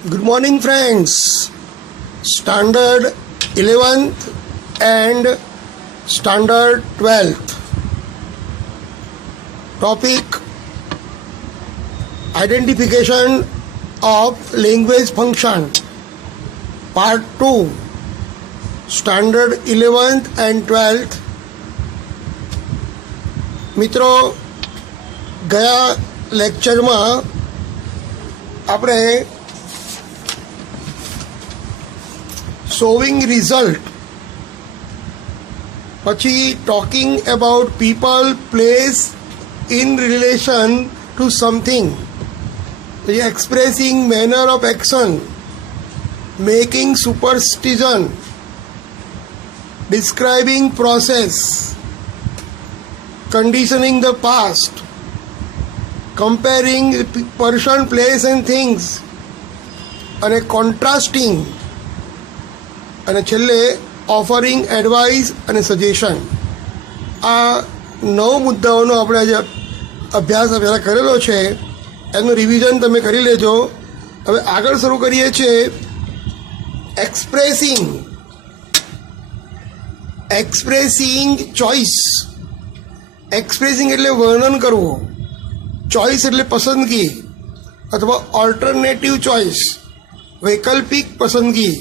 Good morning, friends. Standard 11th and Standard 12th. Topic: Identification of language function. Part 2. Standard 11th and 12th. મિત્રો, ગયા લેક્ચરમાં આપણે showing result, પછી talking about people, place in relation to something, પછી expressing manner of action, making superstition, describing process, conditioning the past, comparing person, place and things, અને contrasting, અને છેલ્લે offering advice અને સજેશન. આ 9 મુદ્દાઓનો આપણે આજે અભ્યાસ પહેલાં કરેલો છે, એનું રિવિઝન તમે કરી લેજો. હવે આગળ શરૂ કરીએ છીએ. Expressing choice. એક્સપ્રેસિંગ એટલે વર્ણન કરવું, ચોઇસ એટલે પસંદગી અથવા ઓલ્ટરનેટિવ ચોઇસ, વૈકલ્પિક પસંદગી.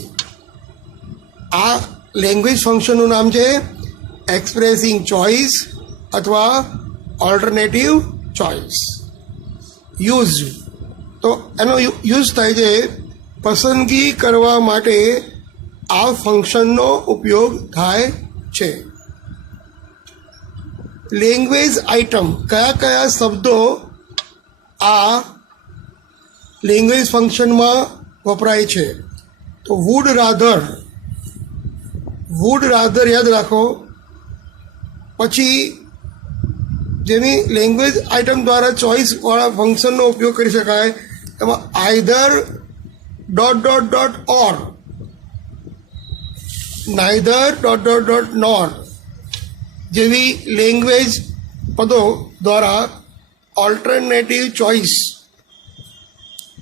આ લેંગ્વેજ ફંક્શનનું નામ છે એક્સપ્રેસિંગ ચોઇસ અથવા ઓલ્ટરનેટિવ ચોઇસ. યુઝ, તો એનો યુઝ થાય છે પસંદગી કરવા માટે આ ફંક્શનનો ઉપયોગ થાય છે. લેંગ્વેજ આઇટમ, કયા કયા શબ્દો આ લેંગ્વેજ ફંક્શનમાં વપરાય છે? તો વુડ રાધર યાદ રાખો. પછી જેની લેંગ્વેજ આઇટમ દ્વારા ચોઇસવાળા ફંક્શનનો ઉપયોગ કરી શકાય એમાં આઈધર ... ઓર, નાઈધર ... નોર જેવી લેંગ્વેજ પદો દ્વારા ઓલ્ટરનેટિવ ચોઇસ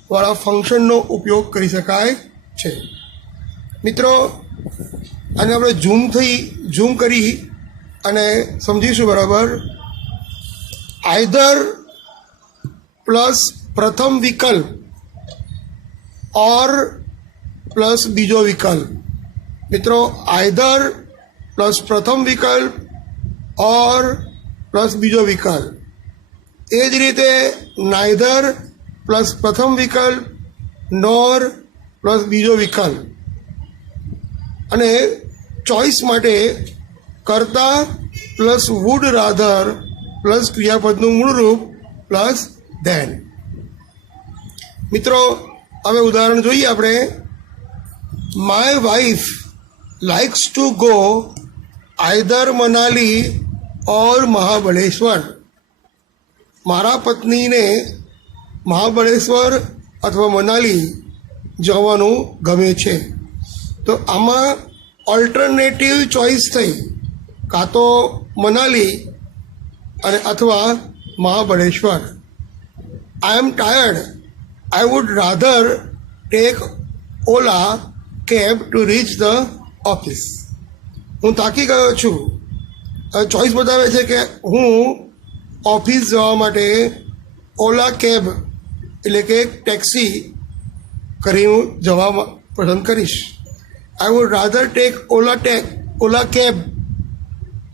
વાળા ફંક્શનનો ઉપયોગ કરી શકાય છે. મિત્રો, અને આપણે ઝૂમ કરી અને સમજીશું બરાબર. આઈધર પ્લસ પ્રથમ વિકલ્પ ઓર પ્લસ બીજો વિકલ્પ. મિત્રો, આઈધર પ્લસ પ્રથમ વિકલ્પ ઓર પ્લસ બીજો વિકલ્પ. એ જ રીતે નાઈધર પ્લસ પ્રથમ વિકલ્પ, નોર પ્લસ બીજો વિકલ્પ. અને ચોઇસ માટે કર્તા પ્લસ વુડ રાધર પ્લસ ક્રિયાપદનું મૂળ રૂપ પ્લસ ધેન. મિત્રો, હવે ઉદાહરણ જોઈએ આપણે. My wife likes to go either Manali or Mahabaleshwar. મારા પત્નીને મહાબળેશ્વર અથવા મનાલી જવાનું ગમે છે. તો આમાં ઓલ્ટરનેટિવ ચોઇસ થઈ, કાં તો મનાલી અને અથવા Mahabaleshwar. I am tired, I would rather take Ola cab to reach the office. હું થાકી ગયો છું. ચોઇસ બતાવે છે કે હું ઓફિસ જવા માટે ઓલા કેબ એટલે કે ટેક્સી કરીને જવા પસંદ કરીશ. I would rather take Ola cab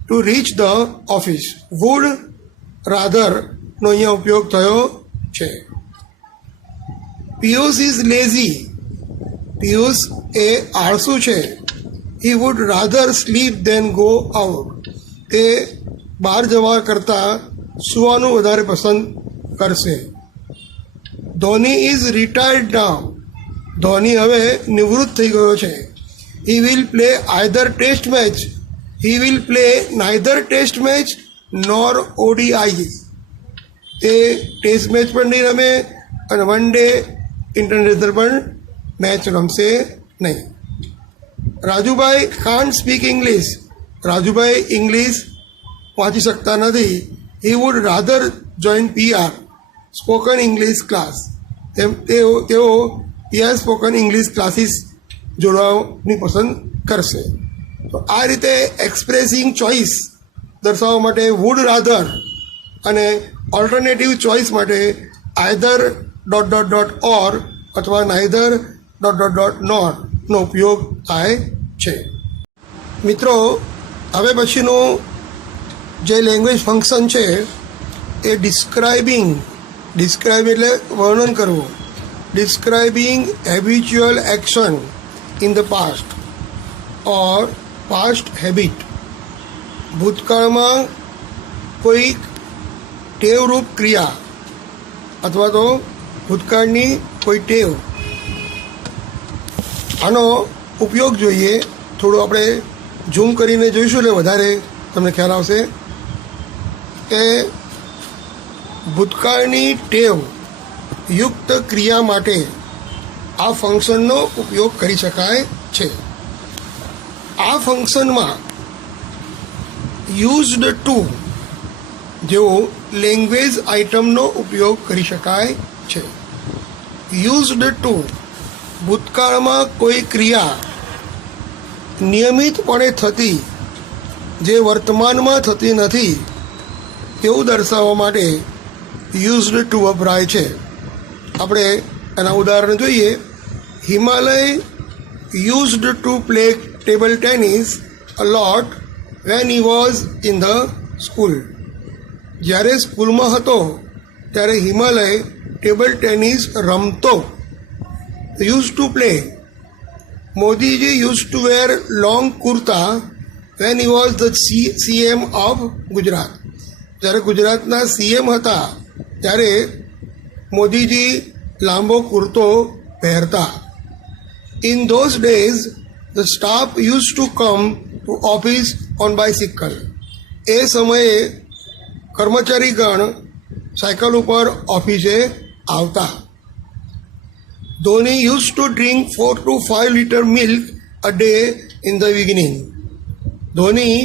to reach the office. Would rather નો અહીંયા ઉપયોગ થયો છે. Piyush is lazy. પિયુષ એ આળસુ છે. He would rather sleep than go out. એ બહાર જવા કરતાં સૂવાનું વધારે પસંદ કરશે. ધોની ઇઝ રિટાયર્ડ નાઉ. ધોની હવે નિવૃત્ત થઈ ગયો છે. He will play either test match. He will play neither test match nor ODI. A test match પણ નહીં રમે અને વન ડે ઇન્ટરનેશનલ પણ મેચ રમશે નહીં. Rajubhai can't speak English. Rajubhai English વાંચી શકતા નથી. He would rather join PR, spoken English class. તેઓ ત્યાં સ્પોકન ઇંગ્લિશ ક્લાસીસ જોડવાની પસંદ કરશે. તો આ રીતે એક્સપ્રેસિંગ ચોઇસ દર્શાવવા માટે વુડ રાધર અને ઓલ્ટરનેટિવ ચોઇસ માટે આઈધર ... ઓર અથવા નાઈધર ... નોટનો ઉપયોગ થાય છે. મિત્રો, હવે પછીનું જે લેંગ્વેજ ફંક્શન છે એ ડિસ્ક્રાઇબ એટલે વર્ણન કરવું. Describing habitual action in the past or past habit. ભૂતકાળમાં કોઈ ટેવરૂપ ક્રિયા અથવા તો ભૂતકાળની કોઈ ટેવ, આનો ઉપયોગ જોઈએ. થોડું આપણે ઝૂમ કરીને જોઈશું એટલે વધારે તમને ખ્યાલ આવશે કે ભૂતકાળની ટેવ યુક્ત ક્રિયા માટે આ ફંક્શનનો ઉપયોગ કરી શકાય છે. આ ફંક્શનમાં યુઝડ ટુ જેવો લેંગ્વેજ આઇટમનો ઉપયોગ કરી શકાય છે. યુઝડ ટુ ભૂતકાળમાં કોઈ ક્રિયા નિયમિતપણે થતી જે વર્તમાનમાં થતી નથી તેવું દર્શાવવા માટે યુઝડ ટુ વપરાય છે. આપણે એના ઉદાહરણ જોઈએ. Himalay used to play table tennis a lot when he was in the school. જ્યારે સ્કૂલમાં હતો ત્યારે હિમાલય ટેબલ ટેનિસ રમતો. Use to play. Modiji use to wear long kurta when he was the CM of Gujarat. જ્યારે ગુજરાતના CM હતા ત્યારે મોદીજી લાંબો કુર્તો પહેરતા. In those days the staff use to come to office on bicycle. એ સમયે કર્મચારીગણ સાયકલ ઉપર ઓફિસે આવતા. Dhoni use to drink 4 to 5 litre milk a day in the beginning. Dhoni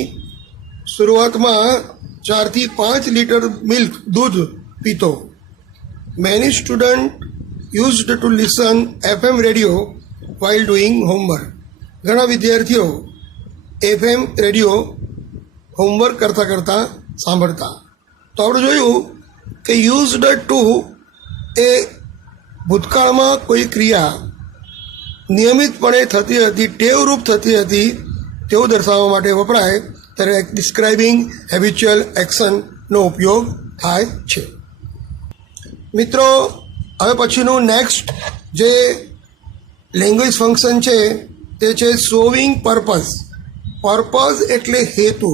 શરૂઆતમાં 4 થી 5 લીટર દૂધ પીતો. Many student used to listen FM radio while doing homework. ઘણા વિદ્યાર્થીઓ FM રેડિયો હોમવર્ક કરતાં સાંભળતા. તો આપણે જોયું કે યુઝડ ટુ એ ભૂતકાળમાં કોઈ ક્રિયા નિયમિતપણે થતી હતી, ટેવરૂપ થતી હતી તેવું દર્શાવવા માટે વપરાય ત્યારે ડિસ્ક્રાઇબિંગ હેબિચ્યુઅલ એક્શનનો ઉપયોગ થાય છે. મિત્રો, હવે પછીનું નેક્સ્ટ જે લેંગ્વેજ ફંક્શન છે તે છે શોવિંગ પર્પઝ. પર્પઝ એટલે હેતુ,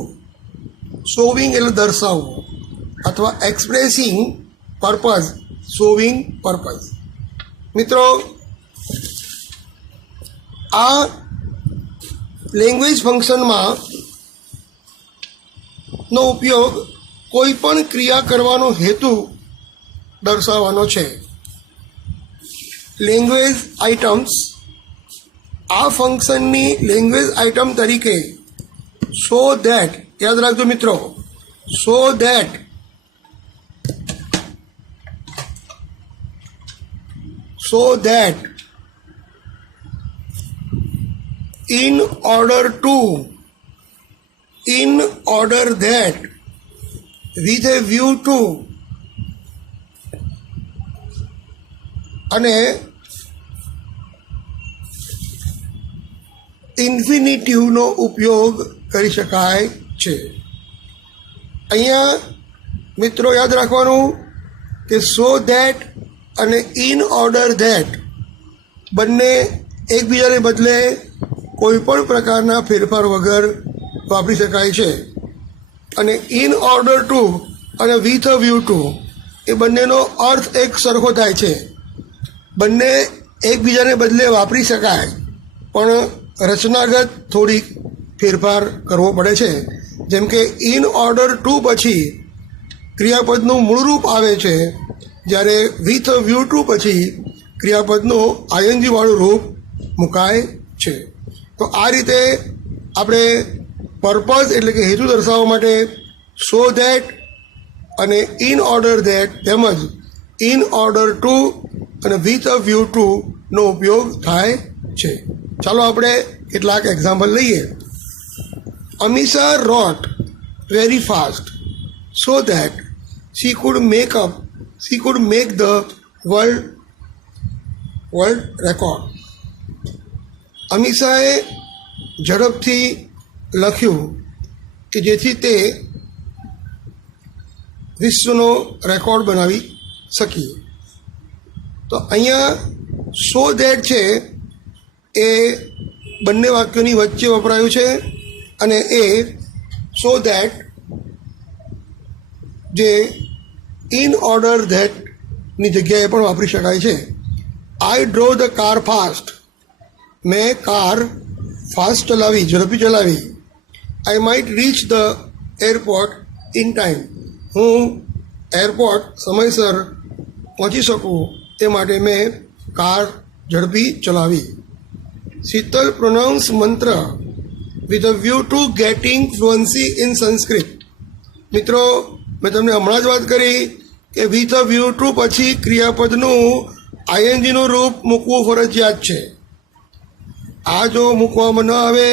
શોવિંગ એટલે દર્શાવવું, અથવા એક્સપ્રેસિંગ પર્પઝ, શોવિંગ પર્પઝ. મિત્રો, આ લેંગ્વેજ ફંક્શનમાં નો ઉપયોગ કોઈ પણ ક્રિયા કરવાનો હેતુ દર્શાવવાનો છે. Language items. આ ફંક્શનની લેંગ્વેજ આઇટમ તરીકે સો ધેટ, યાદ રાખજો મિત્રો, so that, so that, in order to, in order that, with a view to, અને ઇન્ફિનિટિવનો ઉપયોગ કરી શકાય છે. અહીંયા મિત્રો યાદ રાખવાનું કે સો ધેટ અને ઇન ઓર્ડર ધેટ બંને એકબીજાને બદલે કોઈ પણ પ્રકારના ફેરફાર વગર વાપરી શકાય છે. અને ઇન ઓર્ડર ટુ અને વિથ અ વ્યૂ ટુ એ બંનેનો અર્થ એક સરખો થાય છે. બંને એકબીજાને બદલે વાપરી શકાય, પણ રચનાગત થોડીક ફેરફાર કરવો પડે છે. જેમ કે ઇન ઓર્ડર ટુ પછી ક્રિયાપદનું મૂળરૂપ આવે છે, જ્યારે વિથ અ વ્યૂ ટુ પછી ક્રિયાપદનું ING વાળું રૂપ મુકાય છે. તો આ રીતે આપણે પર્પઝ એટલે કે હેતુ દર્શાવવા માટે સો ધેટ અને ઇન ઓર્ડર ધેટ તેમજ ઇન ઓર્ડર ટુ અને વિથ અ વ્યૂ ટુ નો ઉપયોગ થાય છે. ચાલો આપણે કેટલાક એક્ઝામ્પલ લઈએ. અમીશા રોટ very fast so that she could make the world record. અમીશાએ ઝડપથી લખ્યું કે જેથી તે વિશ્વનો રેકોર્ડ બનાવી શકીએ. તો અહીંયા સો દેટ છે એ બંને વાક્યોની વચ્ચે વપરાયું છે અને એ સો દેટ જે ઇન ઓર્ડર ધેટની જગ્યાએ પણ વાપરી શકાય છે. I drove the car fast. મેં કાર ફાસ્ટ ચલાવી, ઝડપી ચલાવી. I might reach the airport in time. હું એરપોર્ટ સમયસર પહોંચી શકું તે માટે મેં કાર ઝડપી ચલાવી. Sheetal pronounce mantra with a view to getting fluency in Sanskrit. મિત્રો, મેં તમને હમણાં જ વાત કરી કે with a view to પછી ક્રિયાપદનું આઈએનજીનું રૂપ મૂકવું ફરજિયાત છે. આ જો મૂકવામાં ન આવે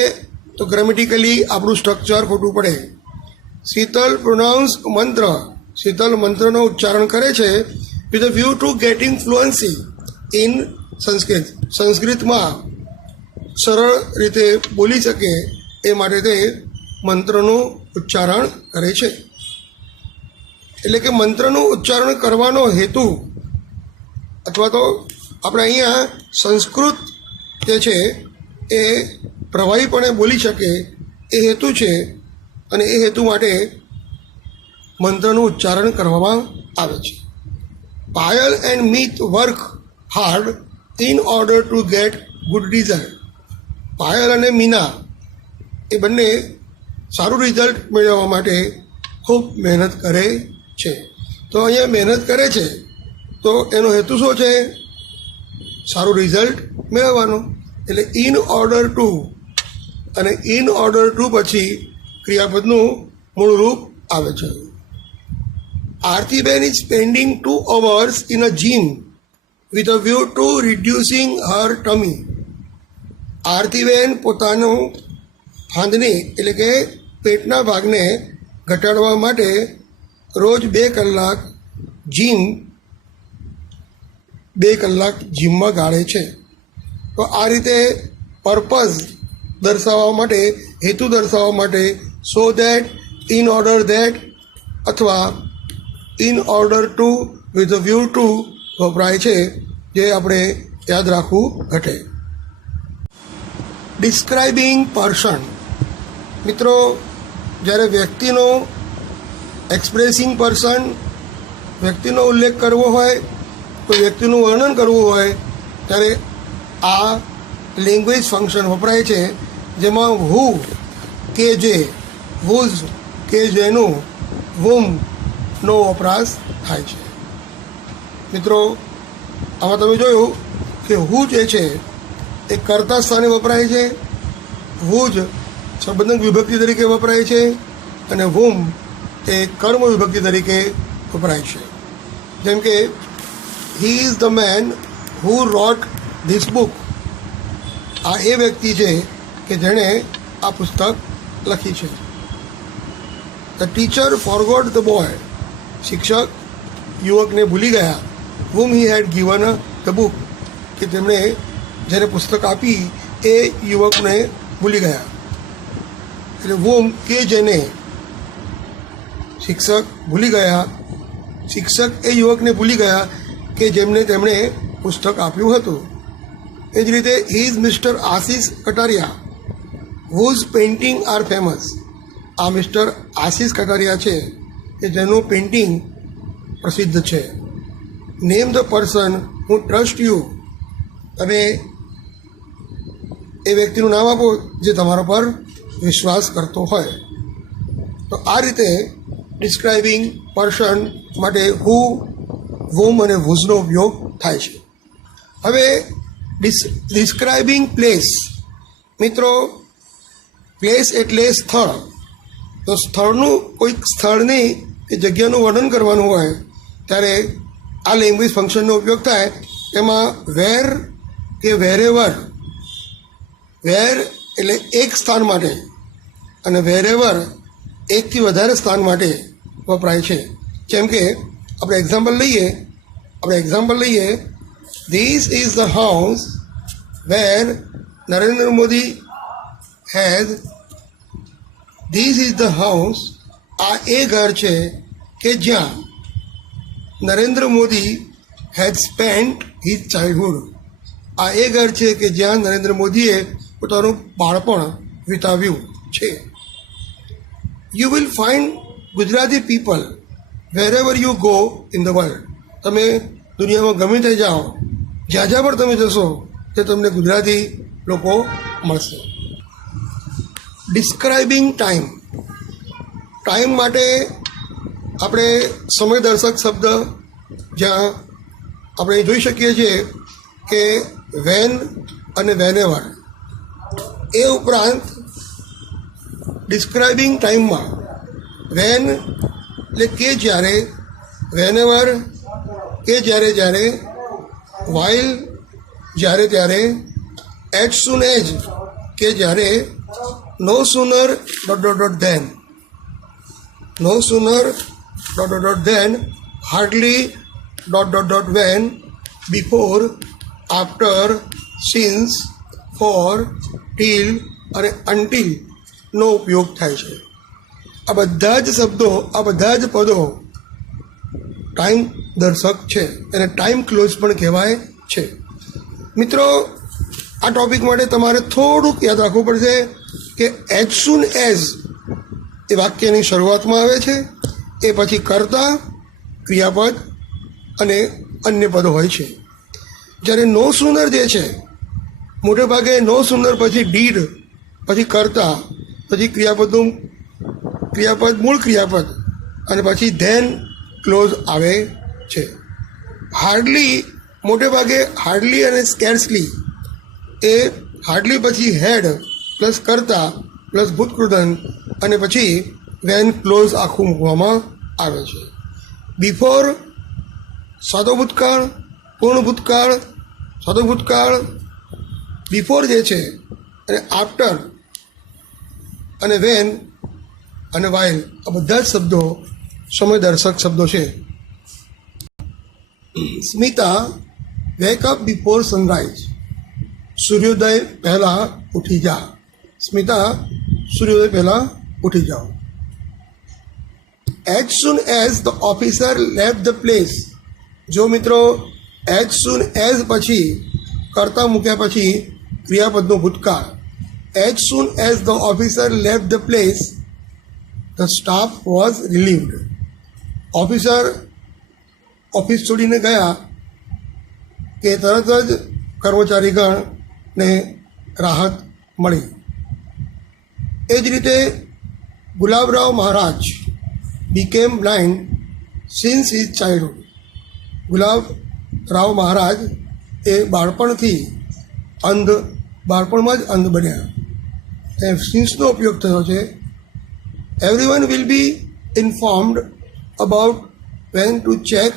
તો ગ્રામેટિકલી આપણું સ્ટ્રક્ચર ખોટું પડે. શીતલ પ્રોનાઉન્સ મંત્ર, શીતલ મંત્રનો ઉચ્ચારણ કરે છે with a view to getting fluency in Sanskrit. સંસ્કૃતમાં સરળ રીતે બોલી શકે એ માટે તે મંત્રનું ઉચ્ચારણ કરે છે. એટલે કે મંત્રનું ઉચ્ચારણ કરવાનો હેતુ અથવા તો આપણે અહીંયા સંસ્કૃત જે છે એ પ્રભાવીપણે બોલી શકે એ હેતુ છે અને એ હેતુ માટે મંત્રનું ઉચ્ચારણ કરવામાં આવે છે. Payal and Mit work hard in order two get good result. Payal અને મીના એ બંને સારું રિઝલ્ટ મેળવવા માટે ખૂબ મહેનત કરે છે. તો અહીંયા મહેનત કરે છે તો એનો હેતુ શું છે? સારું રિઝલ્ટ મેળવવાનો. એટલે ઇન ઓર્ડર ટુ અને ઇન ઓર્ડર ટુ પછી ક્રિયાપદનું મૂળ રૂપ આવે છે. Aartiben is spending 2 hours in a gym with a view to reducing her tummy. Aartiben પોતાનું ફાંદની એટલે કે પેટના ભાગને ઘટાડવા માટે રોજ 2 કલાક જીમમાં ગાળે છે. તો આ રીતે પર્પઝ દર્શાવવા માટે, હેતુ દર્શાવવા માટે so that, in order that અથવા in order to with a view to વપરાય છે, જે આપણે યાદ રાખવું ઘટે. Describing person. મિત્રો, જ્યારે વ્યક્તિનો એક્સપ્રેસિંગ પર્સન, વ્યક્તિનો ઉલ્લેખ કરવો હોય, કોઈ વ્યક્તિનું વર્ણન કરવું હોય ત્યારે આ લેંગ્વેજ ફંક્શન વપરાય છે, જેમાં હુ કે જે, હુઝ કે જેનું, વુમનો વપરાશ થાય છે. મિત્રો, આમાં તમે જોયું કે હુ જે છે એ કર્તા સ્થાને વપરાય છે, હુજ સંબંધક વિભક્તિ તરીકે વપરાય છે અને વુમ એ કર્મ વિભક્તિ તરીકે વપરાય છે. જેમ કે he is the man who wrote this book. આ એ વ્યક્તિ છે કે જેણે આ પુસ્તક લખી છે. The teacher forgot the boy. શિક્ષક યુવકને ભૂલી ગયા. whom he had given the book. કે તેમણે જેને પુસ્તક આપી એ યુવકને ભૂલી ગયા. એટલે whom કે જેને શિક્ષક ભૂલી ગયા. શિક્ષક એ યુવકને ભૂલી ગયા કે જેમને તેમણે પુસ્તક આપ્યું હતું. એ જ રીતે he is mister Ashish Kataria whose painting are famous. આ મિસ્ટર આશિષ કટારિયા છે કે જેનું પેઇન્ટિંગ પ્રસિદ્ધ છે. Name the person who trust you. તમે એ વ્યક્તિનું નામ આપો જે તમારા પર વિશ્વાસ કરતો હોય. તો આ રીતે ડિસ્ક્રાઇબિંગ પર્સન માટે હુ, વુમ અને વુઝનો ઉપયોગ થાય છે. હવે ડિસ્ક્રાઇબિંગ પ્લેસ. મિત્રો, પ્લેસ એટલે સ્થળ. તો સ્થળનું કોઈક સ્થળની કે જગ્યાનું વર્ણન કરવાનું હોય ત્યારે આ લેંગ્વેજ ફંક્શનનો ઉપયોગ થાય. એમાં વેર, કે વેરેવર, વેર એટલે એક સ્થાન માટે અને વેરેવર એકથી વધારે સ્થાન માટે વપરાય છે. જેમ કે આપણે એક્ઝામ્પલ લઈએ this is the house where Narendra Modi has, this is the house, આ એ ઘર છે કે જ્યાં Narendra Modi has spent his childhood, આ એ ઘર છે કે જ્યાં નરેન્દ્ર મોદીએ પોતાનું બાળપણ વિતાવ્યું છે. You will find Gujarati people વેરેવર you go in the world. તમે દુનિયામાં ગમે તે જાઓ, જ્યાં જ્યાં પણ તમે જશો તે તમને ગુજરાતી લોકો મળશે. ડિસ્ક્રાઇબિંગ ટાઈમ, ટાઈમ માટે આપણે સમયદર્શક શબ્દ જ્યાં આપણે જોઈ શકીએ છીએ કે વેન અને વેનેવર. એ ઉપરાંત ડિસ્ક્રાઇબિંગ ટાઈમમાં વેન એટલે કે જ્યારે, વેનેવર કે જ્યારે, વાઇલ જ્યારે ત્યારે, એઝ સૂન એઝ કે જ્યારે, no sooner than, no sooner than, hardly when, before, after, since, for, till અને અન્ટિલ નો ઉપયોગ થાય છે. આ બધા જ શબ્દો, આ બધા જ પદો ટાઈમ દર્શક છે, એને ટાઈમ ક્લોઝ પણ કહેવાય છે. મિત્રો, આ ટોપિક માટે તમારે થોડુંક યાદ રાખવું પડશે કે એઝ સૂન એઝ એ વાક્યની શરૂઆતમાં આવે છે, એ પછી કર્તા, ક્રિયાપદ અને અન્ય પદો હોય છે. જ્યારે નો સુનર જે છે, મોટે ભાગે નો સુનર પછી ડીડ, પછી કર્તા, પછી મૂળ ક્રિયાપદ અને પછી ધેન ક્લોઝ આવે છે. હાર્ડલી, મોટે ભાગે હાર્ડલી અને સ્કેર્સલી, એ હાર્ડલી પછી હેડ પ્લસ કર્તા પ્લસ ભૂતકૃદન અને પછી વેન ક્લોઝ આખું મૂકવામાં આવે છે. બિફોર સાદો ભૂતકાળ, પૂર્ણ ભૂતકાળ, સાદો ભૂતકાળ, બિફોર જે છે, અને આફ્ટર અને વેન અને વાઇલ, આ બધા જ શબ્દો સમયદર્શક શબ્દો છે. Smita, wake up before sunrise, સૂર્યોદય પહેલાં ઉઠી જા. સ્મિતા, સૂર્યોદય પહેલાં ઉઠી જાઓ. As soon as the officer left the place, જો મિત્રો એઝ સૂન એઝ પછી કર્તા મૂક્યા પછી ક્રિયાપદનો ભૂતકાળ, as soon as the officer left the place the staff was relieved. Officer office છોડીને ગયા કે તરત જ કર્મચારીગણને રાહત મળી. એ જ રીતે Gulabrao Maharaj became blind since his childhood. Gulabrao Maharaj એ બાળપણથી અંધ, બાળપણમાં જ અંધ બન્યા. એ સિન્સનો ઉપયોગ થયો છે. Everyone will be informed about when to check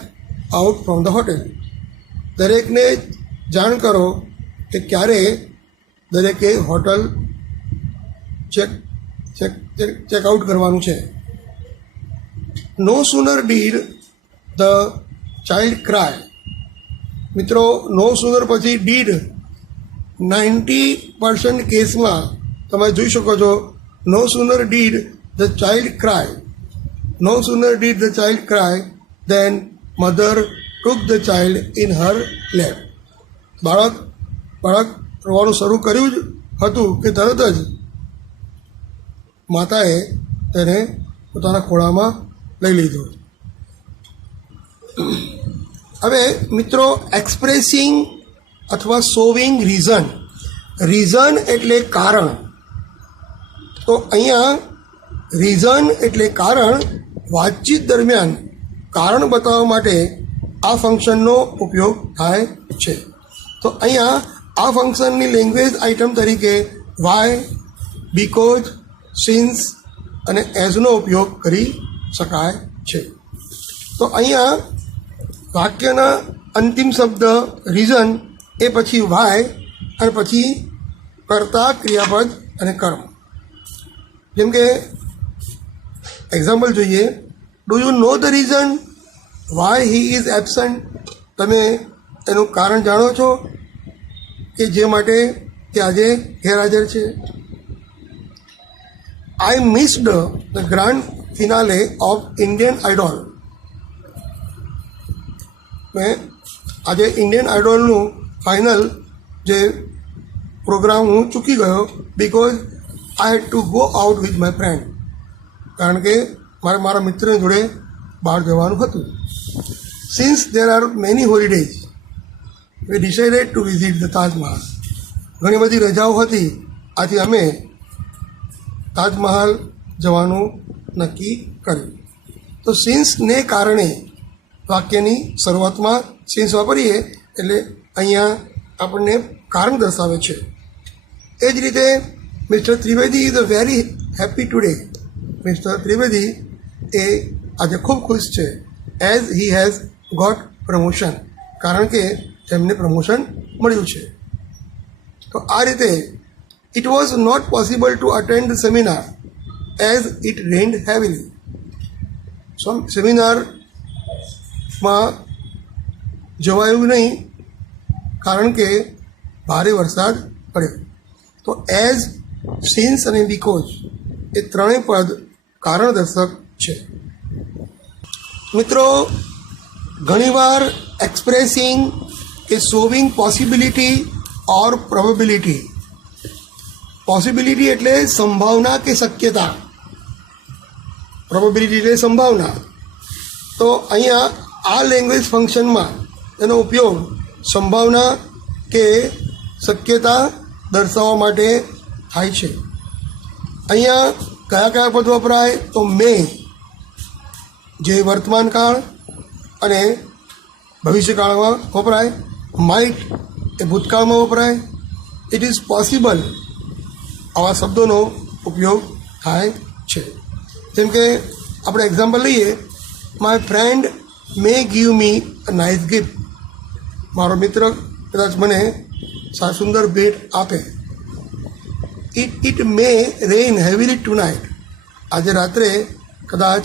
out from the hotel. દરેકને જાણ કરો કે ક્યારે દરેકે હોટલ ચેકઆઉટ કરવાનું છે. No sooner did the child cry. મિત્રો, નો સુનર પછી ડીડ 90% કેસમાં તમે જોઈ શકો છો. No sooner did the child cry, no sooner did the child cry than mother took the child in her lap. બાળક રોવાનું શરૂ કર્યું જ હતું કે તરત જ માતાએ તેને પોતાના ખોળામાં લઈ લીધો. હવે મિત્રો, એક્સપ્રેસિંગ અથવા શોવિંગ રીઝન. રીઝન એટલે કારણ. તો અહીંયા રીઝન એટલે કારણ. વાતચીત દરમિયાન કારણ બતાવવા માટે આ ફંક્શનનો ઉપયોગ થાય છે. તો અહીંયા આ ફંક્શનની લેંગ્વેજ આઇટમ તરીકે વાય, બીકોઝ, સિન્સ અને એઝનો ઉપયોગ કરી શકાય છે. તો અહીંયા વાક્યના અંતિમ શબ્દ રીઝન, એ પછી વાય અને પછી કર્તા, ક્રિયાપદ અને કર્મ. જેમ કે એક્ઝામ્પલ જોઈએ, do you know the reason Y he is absent? તમે એનું કારણ જાણો છો કે જે માટે તે આજે ગેરહાજર છે? આઈ missed the grand finale of Indian idol. મેં આજે ઇન્ડિયન આઇડોલનું ફાઇનલ જે પ્રોગ્રામ હું ચૂકી ગયો because I head to go out with my friend. કારણ કે મારે મારા મિત્રની જોડે બહાર જવાનું હતું. Since there are many holidays we decided to visit the Taj Mahal. ઘણી બધી રજાઓ હતી, આથી અમે તાજમહાલ જવાનું નક્કી કર્યું. તો સિન્સને કારણે વાક્યની શરૂઆતમાં સિન્સ વાપરીએ એટલે અહીંયા આપણને કારણ દર્શાવે છે. એ જ રીતે Mister Trivedi is a very happy today. Mister Trivedi એ આજે ખૂબ ખુશ છે as he has got promotion. કારણ કે તેમને પ્રમોશન મળ્યું છે. તો આ રીતે it was not possible to attend the seminar as it rained heavily. સેમિનારમાં જવાયું નહીં કારણ કે ભારે વરસાદ પડ્યો. તો એઝ, સિન્સ અને બીકોઝ એ ત્રણેય પદ કારણ દર્શક છે. મિત્રો, ઘણીવાર એક્સપ્રેસિંગ કે શોવિંગ પોસિબિલિટી ઓર પ્રોબેબિલિટી. પોસિબિલિટી એટલે સંભાવના કે શક્યતા, પ્રોબેબિલિટી એટલે સંભાવના. તો અહીંયા આ લેંગ્વેજ ફંક્શનમાં એનો ઉપયોગ સંભાવના કે શક્યતા દર્શાવવા માટે થાય છે. અહીંયા કયા કયા પદ વપરાય? તો મે જે વર્તમાન કાળ અને ભવિષ્યકાળમાં વપરાય, માઇટ એ ભૂતકાળમાં વપરાય, ઇટ ઇઝ પોસિબલ આવા શબ્દોનો ઉપયોગ થાય છે. જેમ કે આપણે એક્ઝામ્પલ લઈએ, my friend may give me a nice gift. મારો મિત્ર કદાચ મને સુંદર ભેટ આપે. It may rain heavily tonight. આજે રાત્રે કદાચ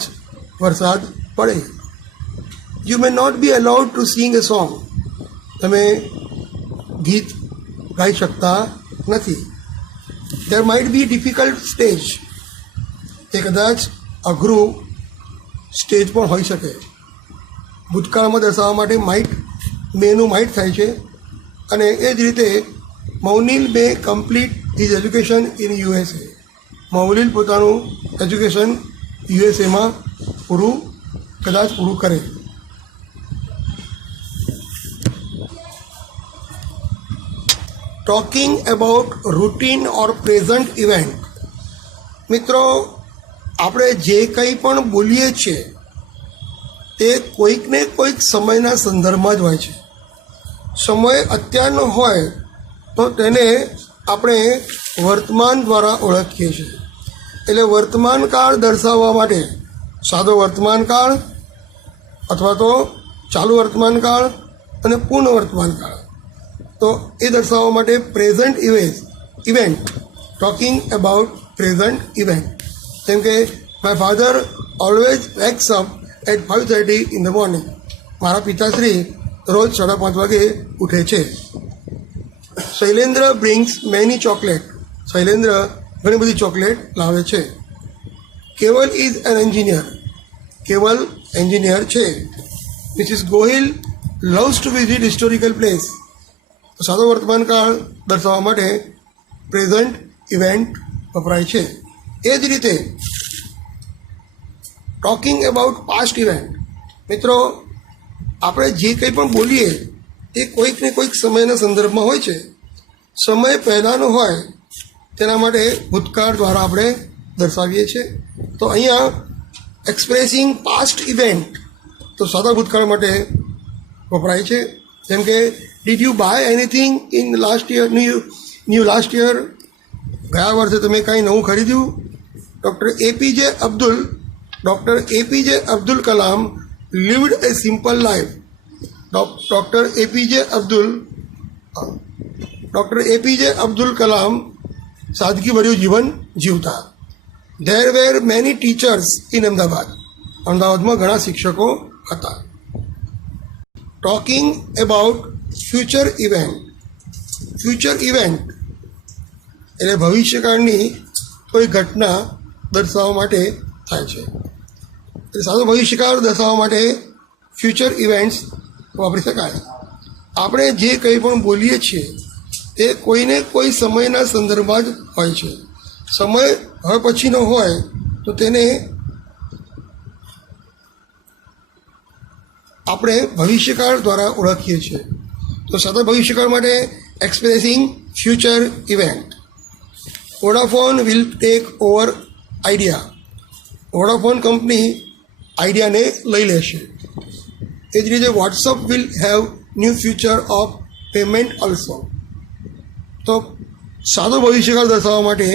વરસાદ પડે. You may not be allowed to sing a song. તમે ગીત ગાઈ શકતા નથી. There might be difficult stage. તે કદાચ અઘરું સ્ટેજ પણ હોઈ શકે. ભૂતકાળમાં દર્શાવવા માટે માઇટ, મેનું માઇટ થાય છે. અને એ જ રીતે Maunil may complete his education in USA. Maunil પોતાનું એજ્યુકેશન યુએસએમાં કદાચ પૂરું કરે. Talking about routine or present event. મિત્રો, આપણે જે કંઈ પણ બોલીએ છીએ તે કોઈકને કોઈક સમયના સંદર્ભમાં જ હોય છે. સમય અત્યારનો હોય તો તેને આપણે વર્તમાન દ્વારા ઓળખીએ છીએ. એટલે વર્તમાન કાળ દર્શાવવા માટે સાદો વર્તમાન કાળ અથવા તો ચાલુ વર્તમાન કાળ અને પૂર્ણ વર્તમાન કાળ. તો એ દર્શાવવા માટે present event, talking about present event. જેમ કે my father always wakes up at 5:30 in the morning. મારા પિતાશ્રી રોજ 5:30 વાગે ઉઠે છે. Shailendra brings many chocolate. Shailendra ઘણી બધી ચોકલેટ લાવે છે. Keval is an engineer. Keval engineer છે. Mrs Gohil loves to visit historical place. સાદો વર્તમાન કાળ દર્શાવવા માટે પ્રેઝન્ટ ઇવેન્ટ વપરાય છે. એ જ રીતે ટોકિંગ અબાઉટ પાસ્ટ ઇવેન્ટ. મિત્રો, આપણે જે કંઈ પણ બોલીએ એ કોઈક ને કોઈક સમયના સંદર્ભમાં હોય છે. સમય પહેલાંનો હોય તેના માટે ભૂતકાળ દ્વારા આપણે દર્શાવીએ છીએ. તો અહીંયા એક્સપ્રેસિંગ પાસ્ટ ઇવેન્ટ તો સાદા ભૂતકાળ માટે વપરાય છે. જેમ કે did you buy anything in last year, new last year. ગયા વર્ષે તમે કાંઈ નવું ખરીદ્યું? Doctor APJ Abdul Kalam lived a simple life. Dr. APJ Abdul doctor APJ Abdul Kalam સાદગીભર્યું જીવન જીવતા. There were many teachers in Ahmedabad. અમદાવાદમાં ઘણા શિક્ષકો હતા. Talking about future event. Future event એટલે ભવિષ્યકાળની કોઈ ઘટના દર્શાવવા માટે થાય છે. એટલે સાદો ભવિષ્યકાળ દર્શાવવા માટે ફ્યુચર ઇવેન્ટ્સ વાપરી શકાય. આપણે જે કંઈ પણ બોલીએ છીએ એ કોઈને કોઈ સમયના સંદર્ભમાં જ હોય છે. સમય હવે પછીનો હોય તો તેને આપણે ભવિષ્યકાળ દ્વારા ઓળખીએ છીએ. તો સાદા ભવિષ્યકાળ માટે expressing future event. Vodafone will take over Idea. Vodafone company આઈડિયાને લઈ લેશે. એ જ રીતે WhatsApp will have new future of payment also. તો સાદો ભવિષ્યકાળ દર્શાવવા માટે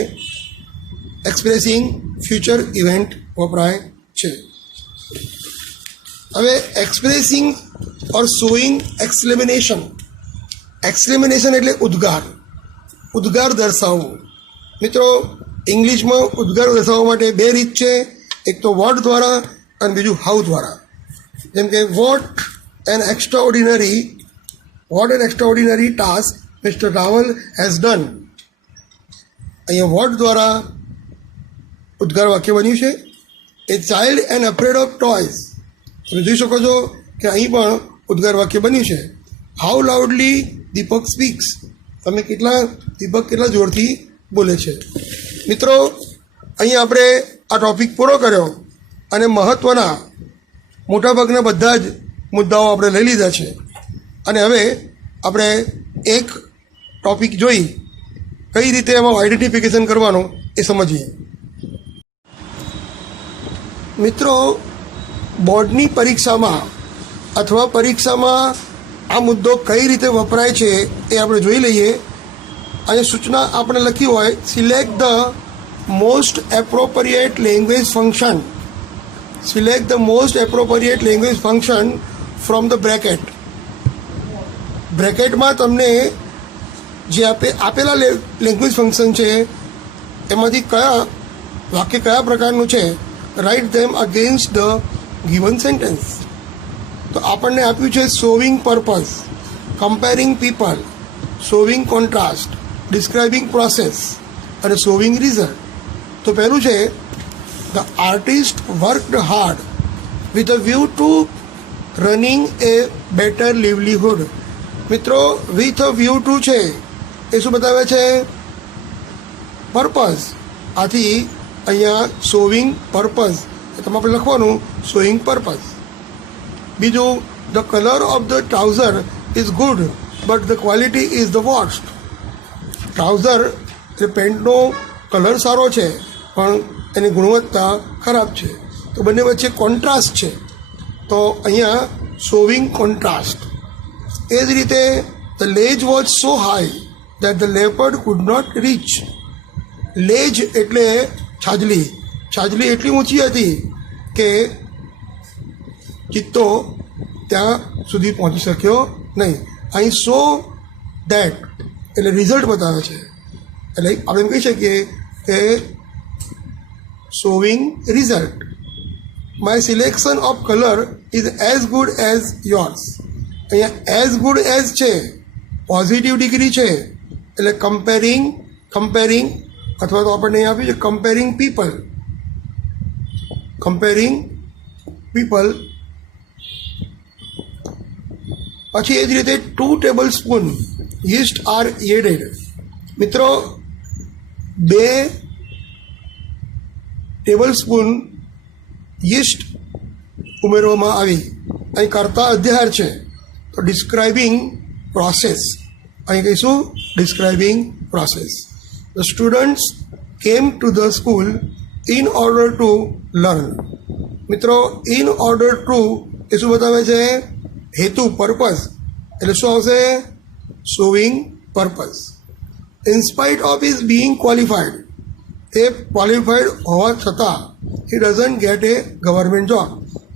એક્સપ્રેસિંગ ફ્યુચર ઇવેન્ટ વપરાય છે. હવે એક્સપ્રેસિંગ ઓર શોઈંગ એક્સપ્લેનેશન. એક્સપ્લેનેશન એટલે ઉદ્ગાર. ઉદ્ગાર દર્શાવવું. મિત્રો, ઇંગ્લિશમાં ઉદ્ગાર દર્શાવવા માટે બે રીત છે. એક તો વોટ દ્વારા અને બીજું હાઉ દ્વારા. જેમ કે what an extraordinary task Mister Rawal has done. અહીંયા વોટ દ્વારા ઉદ્ગાર વાક્ય બન્યું છે. A child and afraid of toys. તમે જોઈ શકો છો કે અહીં પણ ઉદ્ગાર વાક્ય બન્યું છે. How loudly Deepak speaks. Deepak કેટલા જોરથી બોલે છે. મિત્રો, અહીં આપણે આ ટૉપિક પૂરો કર્યો અને મહત્ત્વના મોટાભાગના બધા જ મુદ્દાઓ આપણે લઈ લીધા છે. અને હવે આપણે એક ટૉપિક જોઈ કઈ રીતે એમાં આઈડેન્ટિફિકેશન કરવાનું એ સમજીએ. મિત્રો, બોર્ડની પરીક્ષામાં અથવા પરીક્ષામાં આ મુદ્દો કઈ રીતે વપરાય છે એ આપણે જોઈ લઈએ. અને સૂચના આપણે લખી હોય, select the most appropriate language function. Select the most appropriate language function from the bracket. બ્રેકેટમાં તમને જે આપેલા લેંગ્વેજ ફંક્શન છે એમાંથી કયા પ્રકારનું છે, write them against the given sentence. તો આપણને આપ્યું છે showing purpose, comparing people, showing contrast, describing process અને શોવિંગ રિઝલ્ટ. તો પહેલું છે, the artist worked hard with a view to running a better livelihood. મિત્રો, વિથ અ વ્યૂ ટુ છે એ શું બતાવે છે? પર્પઝ. આથી અહીંયા શોવિંગ પર્પઝ તમે આપણે લખવાનું શોઈંગ પર્પઝ. બીજું, the colour of the trouser is good but the quality is the worst. Trouser એટલે પેન્ટનો કલર સારો છે પણ એની ગુણવત્તા ખરાબ છે. તો બંને વચ્ચે કોન્ટ્રાસ્ટ છે. તો અહીંયા શોવિંગ કોન્ટ્રાસ્ટ. એ જ રીતે, the ledge was so high that the leopard could not reach. Ledge એટલે છાજલી. છાજલી એટલી ઊંચી હતી કે ચિત્તો ત્યાં સુધી પહોંચી શક્યો નહીં. અહીં સો દેટ એટલે રિઝલ્ટ બતાવે છે. એટલે આપણે એમ કહી શકીએ કે showing result. My selection of colour is as good as yours. અહીંયા એઝ ગુડ એઝ છે, પોઝિટિવ ડિગ્રી છે. એટલે કમ્પેરિંગ અથવા તો આપણને અહીં આપ્યું છે કમ્પેરિંગ પીપલ. પછી એ જ રીતે 2 tablespoon yeast are added. મિત્રો, 2 ટેબલ સ્પૂન યીસ્ટ ઉમેરવામાં આવી. અહીં કર્તા અધ્યાર છે તો ડિસ્ક્રાઇબિંગ પ્રોસેસ. અહીં કહીશું describing process. The students came to the school in order to learn. મિત્રો, ઇન ઓર્ડર ટુ એ શું બતાવે છે? હેતુ, પર્પઝ. એટલે શું આવશે? Showing purpose. In spite of is being qualified. એ ક્વોલિફાઈડ હોવા છતાં he doesn't get a government job.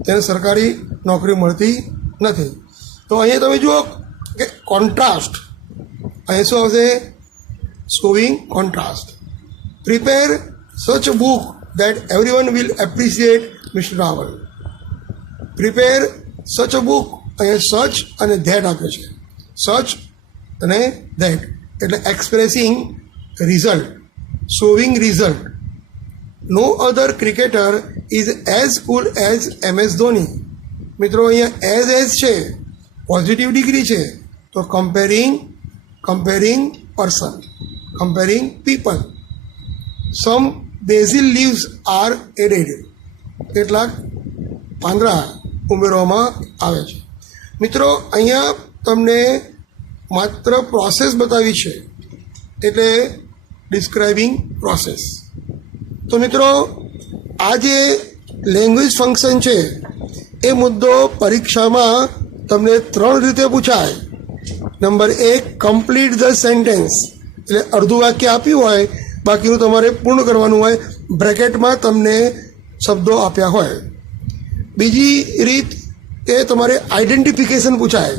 તેને સરકારી નોકરી મળતી નથી. તો અહીંયા તમે જુઓ કે કોન્ટ્રાસ્ટ. અહીં શું આવશે? showing contrast. Prepare such a book that everyone will appreciate Mr. Raval. Prepare such a book. અહીંયા સચ અને ધેટ આપ્યો છે. સચ અને ધેટ એટલે expressing result, showing result. No other cricketer is as cool as MS Dhoni. મિત્રો અહીંયા એઝ છે, પોઝિટિવ ડિગ્રી છે, તો comparing person, comparing people. Some basil leaves are added. કેટલાક પાંદડા ઉમેરવામાં આવે છે. મિત્રો અહીંયા તમને માત્ર પ્રોસેસ બતાવી છે, એટલે ડિસ્ક્રાઇબિંગ પ્રોસેસ. તો મિત્રો આ જે લેંગ્વેજ ફંક્શન છે એ મુદ્દો પરીક્ષામાં તમને 3 રીતે પૂછાય. નંબર 1, કમ્પ્લીટ ધ સેન્ટેન્સ, એટલે અડધું વાક્ય આપ્યું હોય, બાકીનું તમારે પૂર્ણ કરવાનું હોય, બ્રેકેટમાં તમને શબ્દો આપ્યા હોય. બીજી રીત એ તમારે આઈડેન્ટિફિકેશન પૂછાય,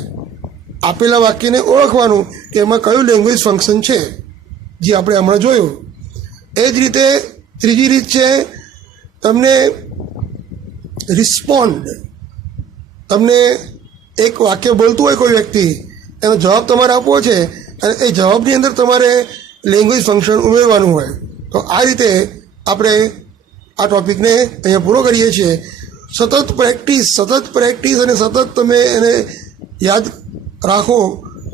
આપેલા વાક્યને ઓળખવાનું કે એમાં કયું લેંગ્વેજ ફંક્શન છે, જે આપણે હમણાં જોયું. એ જ રીતે ત્રીજી રીત છે તમને રિસ્પોન્ડ. તમને એક વાક્ય બોલતું હોય કોઈ વ્યક્તિ, એનો જવાબ તમારે આપવો છે અને એ જવાબની અંદર તમારે લેંગ્વેજ ફંક્શન ઉમેરવાનું હોય. તો આ રીતે આપણે આ ટૉપિકને અહીંયા પૂરો કરીએ છીએ. સતત પ્રેક્ટિસ અને સતત તમે એને યાદ રાખો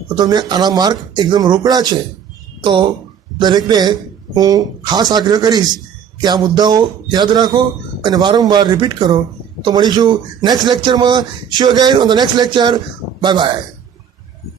તો તમને આના માર્ક એકદમ રોકડા છે. તો દરેકને હું ખાસ આગ્રહ કરીશ કે આ મુદ્દાઓ યાદ રાખો અને વારંવાર રિપીટ કરો. તો મળીશું નેક્સ્ટ લેક્ચરમાં. C you again on the next lecture. Bye bye.